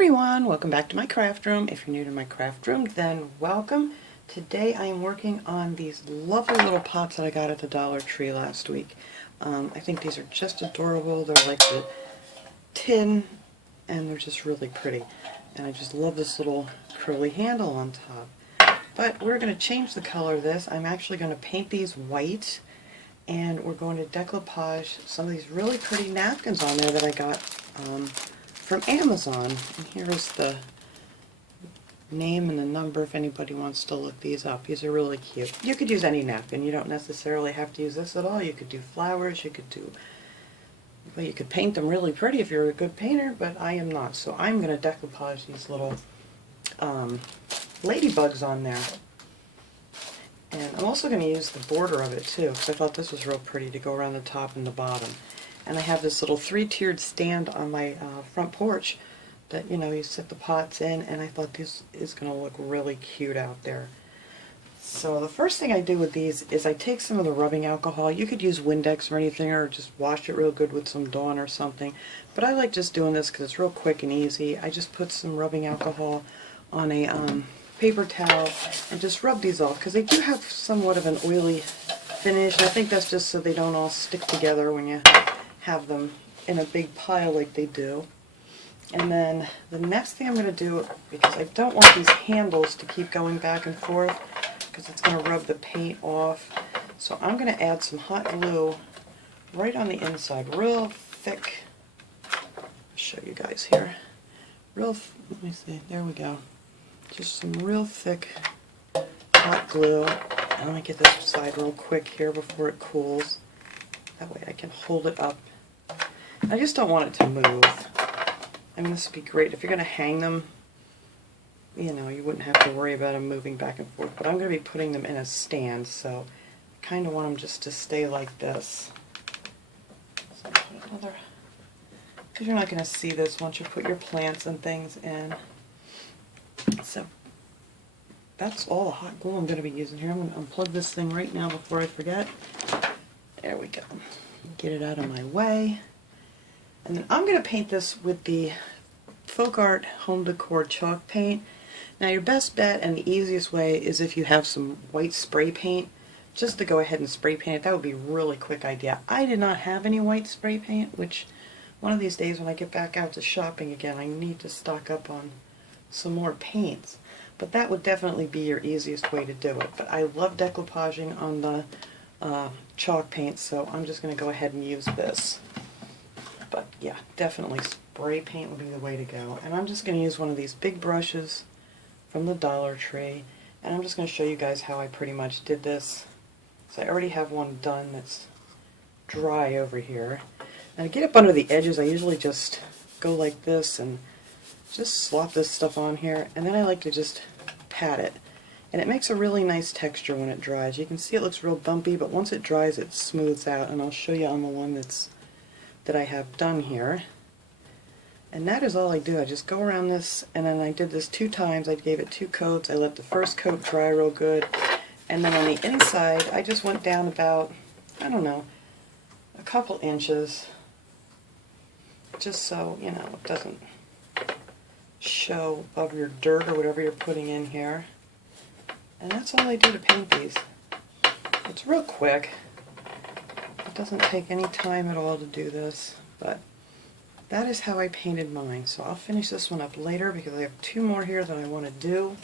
everyone, welcome back to my craft room. If you're new to my craft room, then welcome. Today I am working on these lovely little pots that I got at the Dollar Tree last week. I think these are just adorable. They're like the tin and they're just really pretty. And I just love this little curly handle on top. But we're going to change the color of this. I'm actually going to paint these white, and we're going to decoupage some of these really pretty napkins on there that I got from Amazon. And here is the name and the number if anybody wants to look these up. These are really cute. You could use any napkin. You don't necessarily have to use this at all. You could do flowers. You could do, well, you could paint them really pretty if you're a good painter, but I am not. So I'm going to decoupage these little ladybugs on there. And I'm also going to use the border of it too, because I thought this was real pretty to go around the top and the bottom. And I have this little three-tiered stand on my front porch that, you know, you set the pots in, and I thought this is going to look really cute out there. So the first thing I do with these is I take some of the rubbing alcohol. You could use Windex or anything, or just wash it real good with some Dawn or something. But I like just doing this because it's real quick and easy. I just put some rubbing alcohol on a paper towel and just rub these off, because they do have somewhat of an oily finish. I think that's just so they don't all stick together when you have them in a big pile like they do. And then the next thing I'm going to do, because I don't want these handles to keep going back and forth because it's going to rub the paint off, so I'm going to add some hot glue right on the inside, real thick. I'll show you guys here. Let me see, there we go. Just some real thick hot glue. And let me get this side real quick here before it cools. That way I can hold it up. I just don't want it to move. I mean, this would be great. If you're going to hang them, you know, you wouldn't have to worry about them moving back and forth. But I'm going to be putting them in a stand, so I kind of want them just to stay like this. So I'll put another, because you're not going to see this once you put your plants and things in. So that's all the hot glue I'm going to be using here. I'm going to unplug this thing right now before I forget. There we go. Get it out of my way. And then I'm going to paint this with the FolkArt Home Decor chalk paint. Now your best bet and the easiest way is if you have some white spray paint, just to go ahead and spray paint it. That would be a really quick idea. I did not have any white spray paint, which one of these days when I get back out to shopping again, I need to stock up on some more paints. But that would definitely be your easiest way to do it. But I love decoupaging on the chalk paint, so I'm just going to go ahead and use this. But yeah, definitely spray paint would be the way to go. And I'm just going to use one of these big brushes from the Dollar Tree, and I'm just going to show you guys how I pretty much did this. So I already have one done that's dry over here. And to get up under the edges, I usually just go like this and just slop this stuff on here, and then I like to just pat it. And it makes a really nice texture when it dries. You can see it looks real bumpy, but once it dries it smooths out, and I'll show you on the one that I have done here. And that is all I do. I just go around this, and then I did this 2 times. I gave it 2 coats. I let the first coat dry real good, and then on the inside I just went down about, I don't know, a couple inches, just so, you know, it doesn't show above your dirt or whatever you're putting in here. And that's all I do to paint these. It's real quick. It doesn't take any time at all to do this, but that is how I painted mine. So I'll finish this one up later because I have 2 more here that I want to do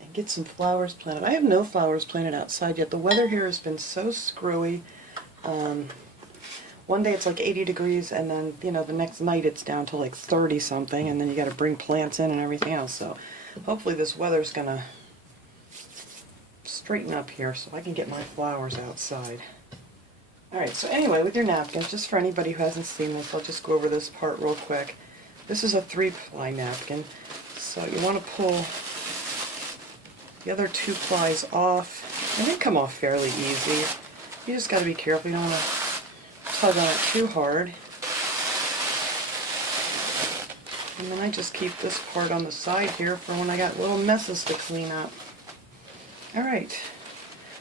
and get some flowers planted. I have no flowers planted outside yet. The weather here has been so screwy. One day it's like 80 degrees, and then, you know, the next night it's down to like 30 something, and then you got to bring plants in and everything else. So hopefully this weather's going to straighten up here so I can get my flowers outside. Alright, so anyway, with your napkins, just for anybody who hasn't seen this, I'll just go over this part real quick. This is a 3-ply napkin, so you want to pull the other 2 plies off, and they come off fairly easy. You just got to be careful. You don't want to tug on it too hard. And then I just keep this part on the side here for when I got little messes to clean up. Alright,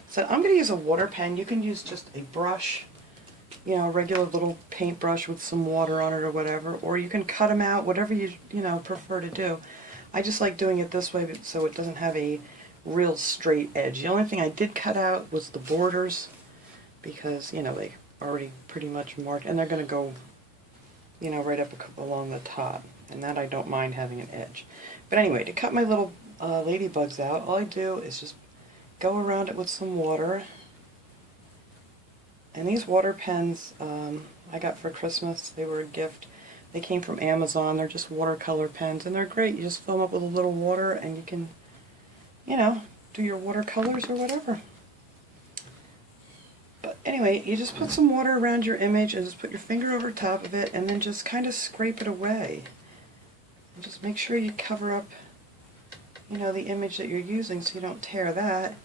so I'm going to use a water pen. You can use just a brush you know, a regular little paintbrush with some water on it or whatever, or you can cut them out, whatever you prefer to do. I just like doing it this way so it doesn't have a real straight edge. The only thing I did cut out was the borders because, you know, they already pretty much marked, and they're going to go, you know, right up along the top, and that I don't mind having an edge. But anyway, to cut my little ladybugs out, all I do is just go around it with some water. And these water pens I got for Christmas. They were a gift. They came from Amazon. They're just watercolor pens, and they're great. You just fill them up with a little water, and you can, you know, do your watercolors or whatever. But anyway, you just put some water around your image and just put your finger over top of it, and then just kind of scrape it away. And just make sure you cover up, you know, the image that you're using so you don't tear that.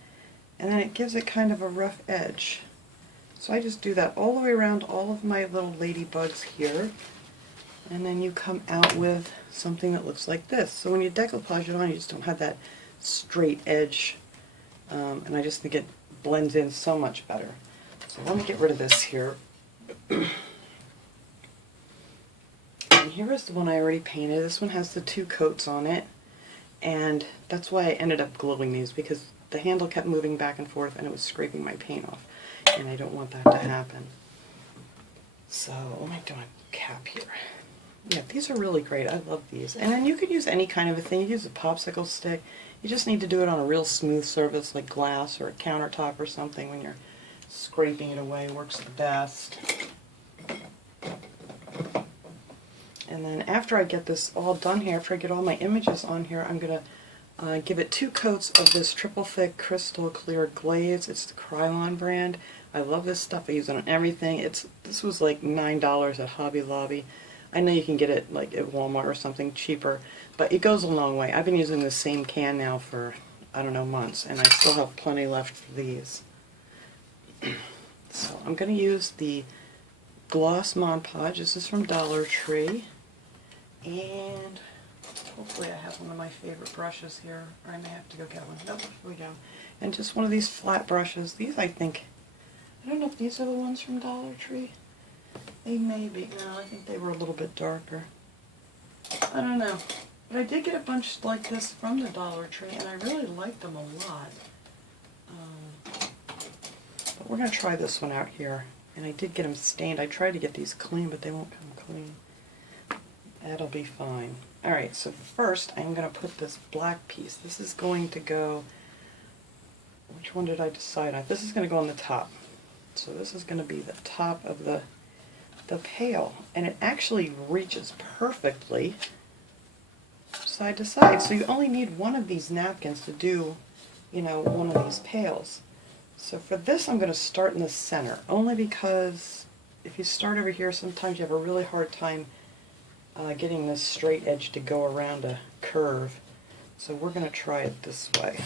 And then it gives it kind of a rough edge. So I just do that all the way around all of my little ladybugs here, and then you come out with something that looks like this. So when you decoupage it on, you just don't have that straight edge, and I just think it blends in so much better. So let me get rid of this here. And here is the one I already painted. This one has the 2 coats on it, and that's why I ended up gluing these, because the handle kept moving back and forth and it was scraping my paint off. And I don't want that to happen. So, what am I doing? Cap here. Yeah, these are really great. I love these. And then you could use any kind of a thing. You use a popsicle stick. You just need to do it on a real smooth surface like glass or a countertop or something when you're scraping it away. Works the best. And then after I get this all done here, after I get all my images on here, I'm going to give it 2 coats of this triple thick crystal clear glaze. It's the Krylon brand. I love this stuff. I use it on everything. This was like $9 at Hobby Lobby. I know you can get it like at Walmart or something cheaper, but it goes a long way. I've been using the same can now for, I don't know, months, and I still have plenty left for these. So I'm going to use the Gloss Mod Podge. This is from Dollar Tree, and hopefully I have one of my favorite brushes here, or I may have to go get one. Nope, here we go. And just one of these flat brushes. These, I think, I don't know if these are the ones from Dollar Tree. They may be. No, I think they were a little bit darker. I don't know. But I did get a bunch like this from the Dollar Tree, and I really liked them a lot. But we're going to try this one out here. And I did get them stained. I tried to get these clean, but they won't come clean. That'll be fine. Alright, so first I'm going to put this black piece. This is going to go, which one did I decide on? This is going to go on the top. So this is going to be the top of the pail. And it actually reaches perfectly side to side. So you only need one of these napkins to do, you know, one of these pails. So for this I'm going to start in the center, only because if you start over here, sometimes you have a really hard time getting this straight edge to go around a curve. So we're going to try it this way.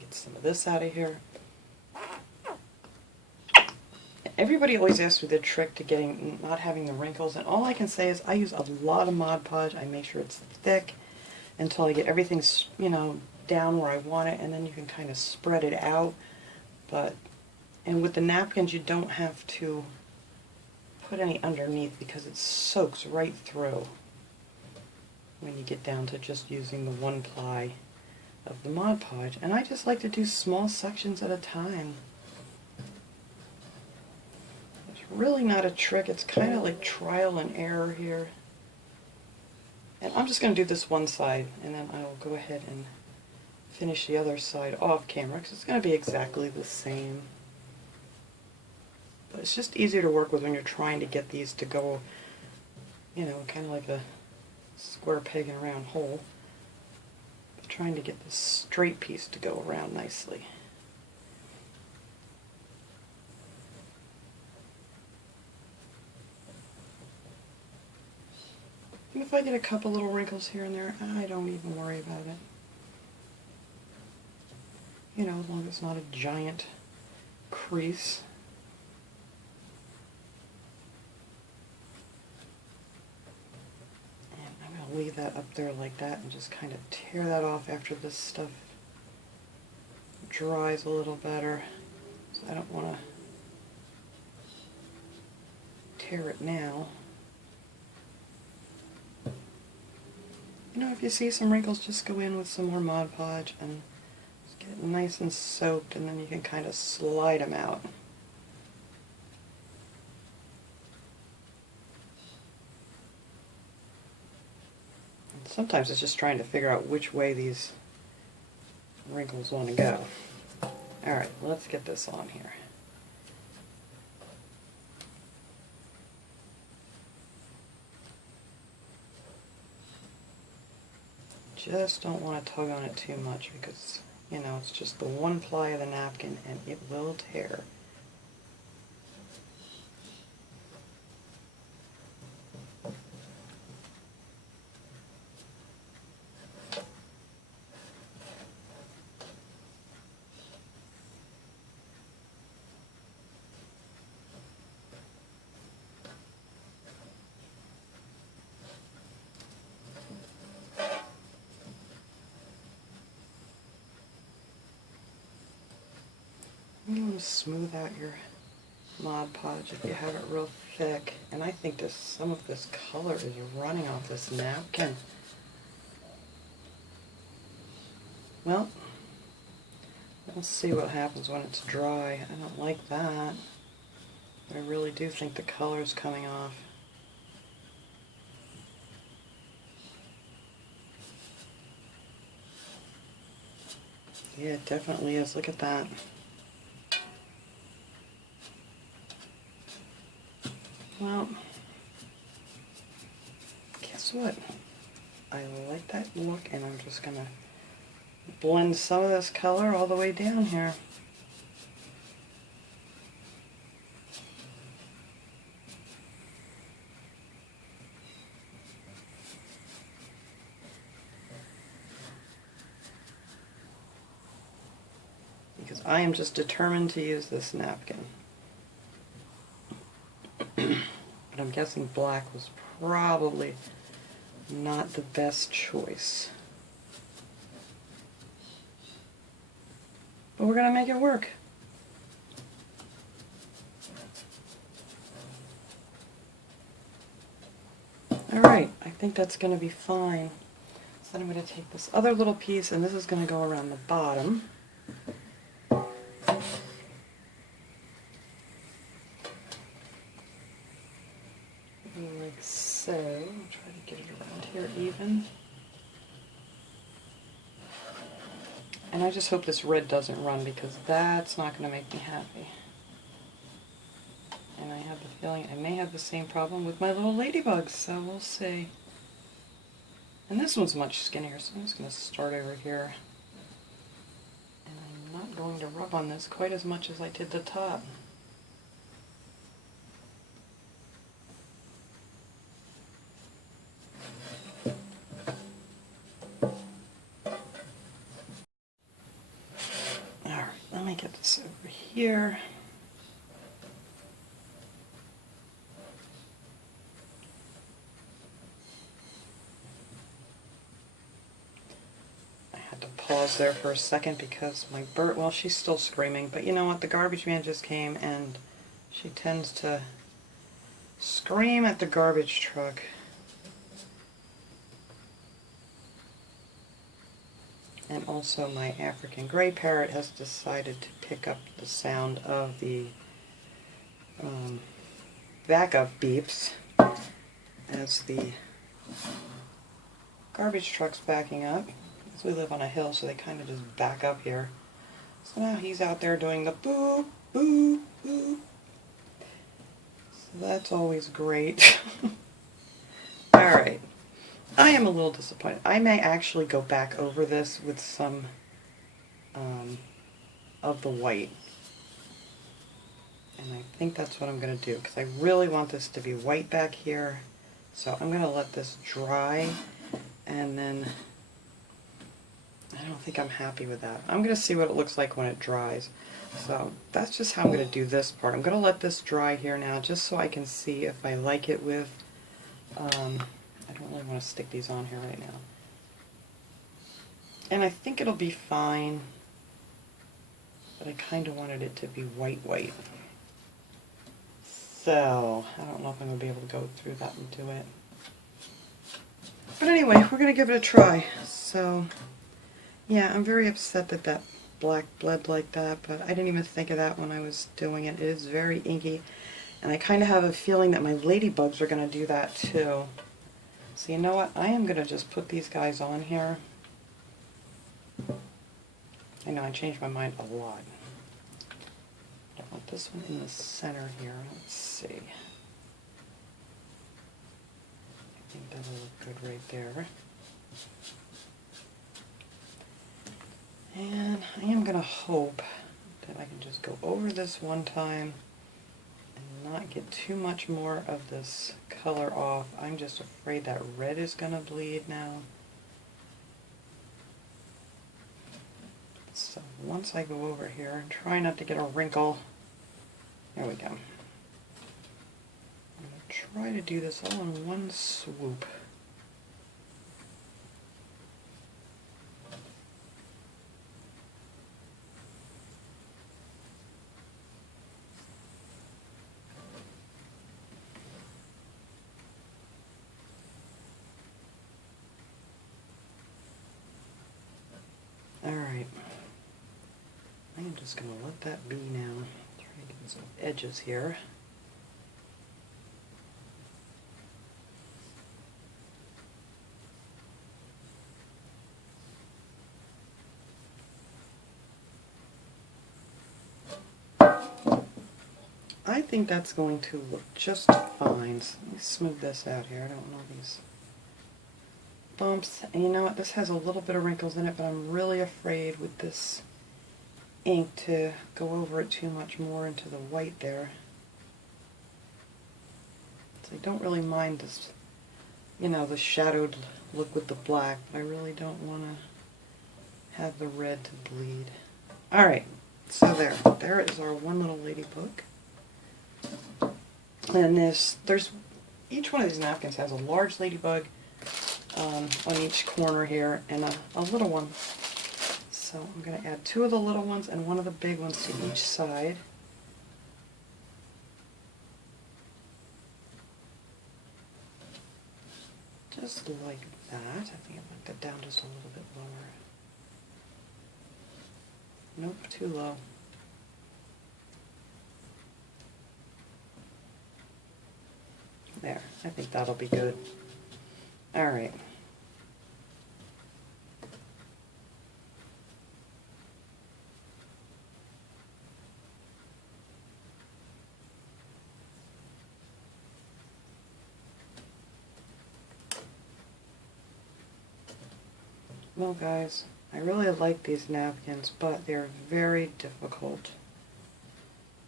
Get some of this out of here. Everybody always asks me the trick to not having the wrinkles, and all I can say is I use a lot of Mod Podge. I make sure it's thick until I get everything, you know, down where I want it, and then you can kind of spread it out. And with the napkins you don't have to put any underneath because it soaks right through when you get down to just using the 1 ply of the Mod Podge. And I just like to do small sections at a time. It's really not a trick, it's kind of like trial and error here. And I'm just going to do this one side, and then I will go ahead and finish the other side off camera because it's going to be exactly the same. But it's just easier to work with when you're trying to get these to go, you know, kind of like a square peg in a round hole. But trying to get this straight piece to go around nicely. And if I get a couple little wrinkles here and there, I don't even worry about it. You know, as long as it's not a giant crease. Leave that up there like that and just kind of tear that off after this stuff dries a little better. So I don't want to tear it now. You know, if you see some wrinkles, just go in with some more Mod Podge and just get it nice and soaked, and then you can kind of slide them out. And sometimes it's just trying to figure out which way these wrinkles want to go. Alright, let's get this on here. Just don't want to tug on it too much because, you know, it's just the one ply of the napkin and it will tear. You want to smooth out your Mod Podge if you have it real thick. And I think some of this color is running off this napkin. Well, we'll see what happens when it's dry. I don't like that. I really do think the color is coming off. Yeah, it definitely is. Look at that. Well, guess what? I like that look, and I'm just going to blend some of this color all the way down here. Because I am just determined to use this napkin. But I'm guessing black was probably not the best choice. But we're going to make it work. Alright, I think that's going to be fine. So then I'm going to take this other little piece, and this is going to go around the bottom. Like so. I'll try to get it around here even. And I just hope this red doesn't run, because that's not going to make me happy. And I have the feeling I may have the same problem with my little ladybugs, so we'll see. And this one's much skinnier, so I'm just going to start over here. And I'm not going to rub on this quite as much as I did the top. Alright, let me get this over here. Pause there for a second because my bird, well, she's still screaming, but you know what, the garbage man just came and she tends to scream at the garbage truck. And also my African gray parrot has decided to pick up the sound of the backup beeps as the garbage truck's backing up. We live on a hill, so they kind of just back up here. So now he's out there doing the boo, boo, boo. So that's always great. Alright. I am a little disappointed. I may actually go back over this with some of the white. And I think that's what I'm going to do, because I really want this to be white back here. So I'm going to let this dry, and then I don't think I'm happy with that. I'm going to see what it looks like when it dries. So that's just how I'm going to do this part. I'm going to let this dry here now just so I can see if I like it with, I don't really want to stick these on here right now. And I think it'll be fine, but I kind of wanted it to be white. So, I don't know if I'm going to be able to go through that and do it. But anyway, we're going to give it a try. So, yeah, I'm very upset that that black bled like that, but I didn't even think of that when I was doing it. It is very inky, and I kind of have a feeling that my ladybugs are going to do that too. So you know what? I am going to just put these guys on here. I know I changed my mind a lot. I want this one in the center here. Let's see. I think that'll look good right there. And I am going to hope that I can just go over this one time and not get too much more of this color off. I'm just afraid that red is going to bleed now. So once I go over here and try not to get a wrinkle, there we go. I'm going to try to do this all in one swoop. Alright, I am just going to let that be now. Try to get some edges here. I think that's going to look just fine. So let me smooth this out here. I don't want these bumps. And you know what? This has a little bit of wrinkles in it, but I'm really afraid with this ink to go over it too much more into the white there. So I don't really mind this, you know, the shadowed look with the black, but I really don't want to have the red to bleed. Alright, so there is our one little ladybug. And each one of these napkins has a large ladybug on each corner here and a little one. So I'm going to add 2 of the little ones and 1 of the big ones to each side. Just like that. I think I'll put that down just a little bit lower. Nope, too low. There, I think that'll be good. Alright. Well guys, I really like these napkins, but they're very difficult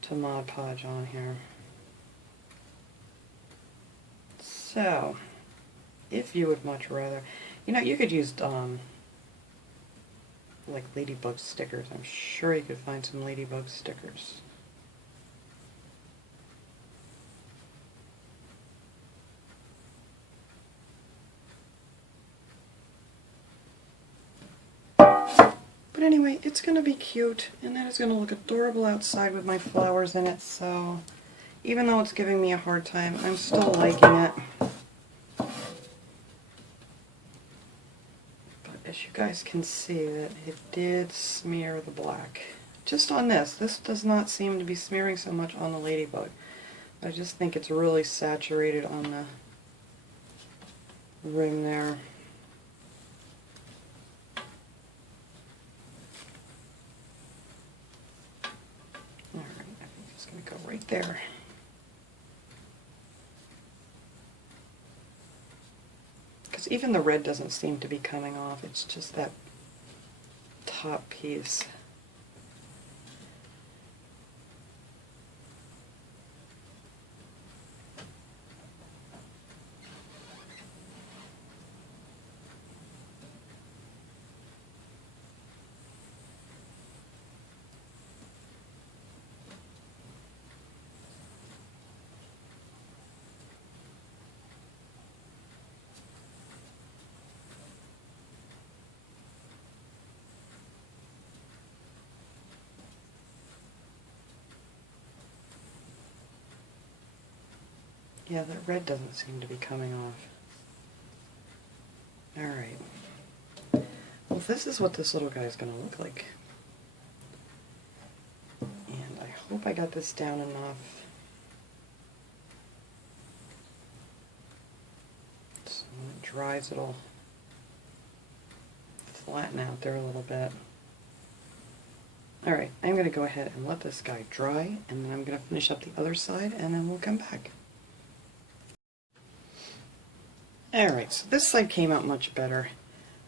to Mod Podge on here. So, if you would much rather, you know, you could use like ladybug stickers. I'm sure you could find some ladybug stickers. But anyway, it's going to be cute, and that is going to look adorable outside with my flowers in it, so even though it's giving me a hard time, I'm still liking it. But as you guys can see, that it did smear the black. Just on this. This does not seem to be smearing so much on the ladybug. I just think it's really saturated on the rim there. Alright, I'm just going to go right there. Because even the red doesn't seem to be coming off, it's just that top piece. Yeah, that red doesn't seem to be coming off. Alright. Well, this is what this little guy is going to look like. And I hope I got this down enough. So when it dries, it'll flatten out there a little bit. Alright, I'm going to go ahead and let this guy dry, and then I'm going to finish up the other side, and then we'll come back. Alright, so this side came out much better.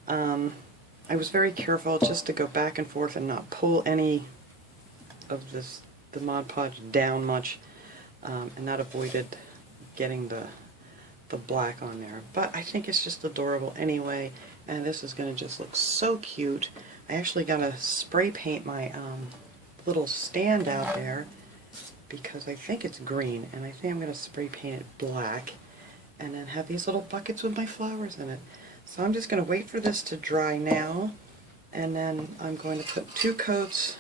I was very careful just to go back and forth and not pull any of the Mod Podge down much, and that avoided getting the black on there. But I think it's just adorable anyway, and this is going to just look so cute. I actually got to spray paint my little stand out there because I think it's green, and I think I'm going to spray paint it black and then have these little buckets with my flowers in it. So I'm just going to wait for this to dry now, and then I'm going to put 2 coats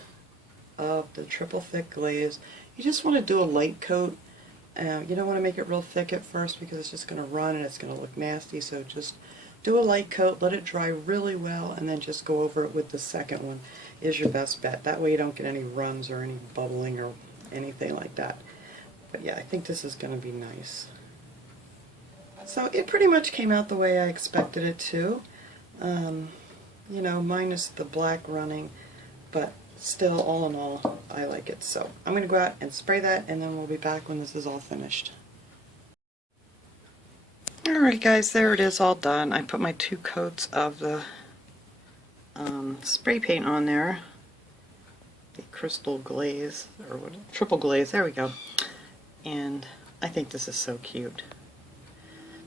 of the triple thick glaze. You just want to do a light coat. You don't want to make it real thick at first because it's just going to run and it's going to look nasty, so just do a light coat, let it dry really well, and then just go over it with the second one is your best bet. That way you don't get any runs or any bubbling or anything like that. But yeah, I think this is going to be nice. So it pretty much came out the way I expected it to. You know, minus the black running, but still, all in all, I like it. So I'm going to go out and spray that, and then we'll be back when this is all finished. Alright guys, there it is all done. I put my 2 coats of the spray paint on there. The crystal glaze, or what, triple glaze, there we go. And I think this is so cute.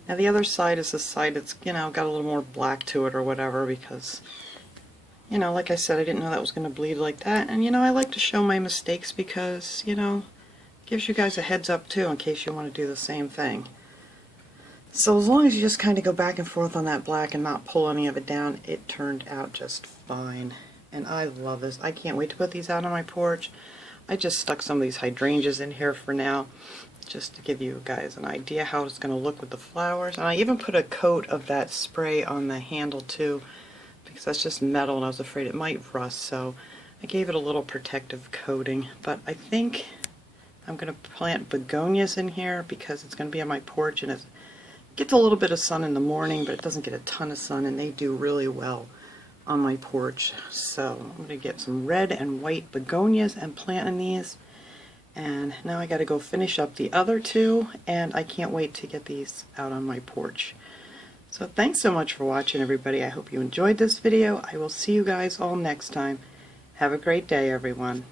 Now the other side is the side that's, you know, got a little more black to it or whatever because, you know, like I said, I didn't know that was going to bleed like that. And, you know, I like to show my mistakes because, you know, it gives you guys a heads up too in case you want to do the same thing. So as long as you just kind of go back and forth on that black and not pull any of it down, it turned out just fine. And I love this. I can't wait to put these out on my porch. I just stuck some of these hydrangeas in here for now, just to give you guys an idea how it's going to look with the flowers. And I even put a coat of that spray on the handle too, because that's just metal and I was afraid it might rust, so I gave it a little protective coating. But I think I'm going to plant begonias in here because it's going to be on my porch, and it gets a little bit of sun in the morning, but it doesn't get a ton of sun, and they do really well on my porch. So I'm going to get some red and white begonias and plant in these. And now I got to go finish up the other 2, and I can't wait to get these out on my porch. So thanks so much for watching, everybody. I hope you enjoyed this video. I will see you guys all next time. Have a great day, everyone.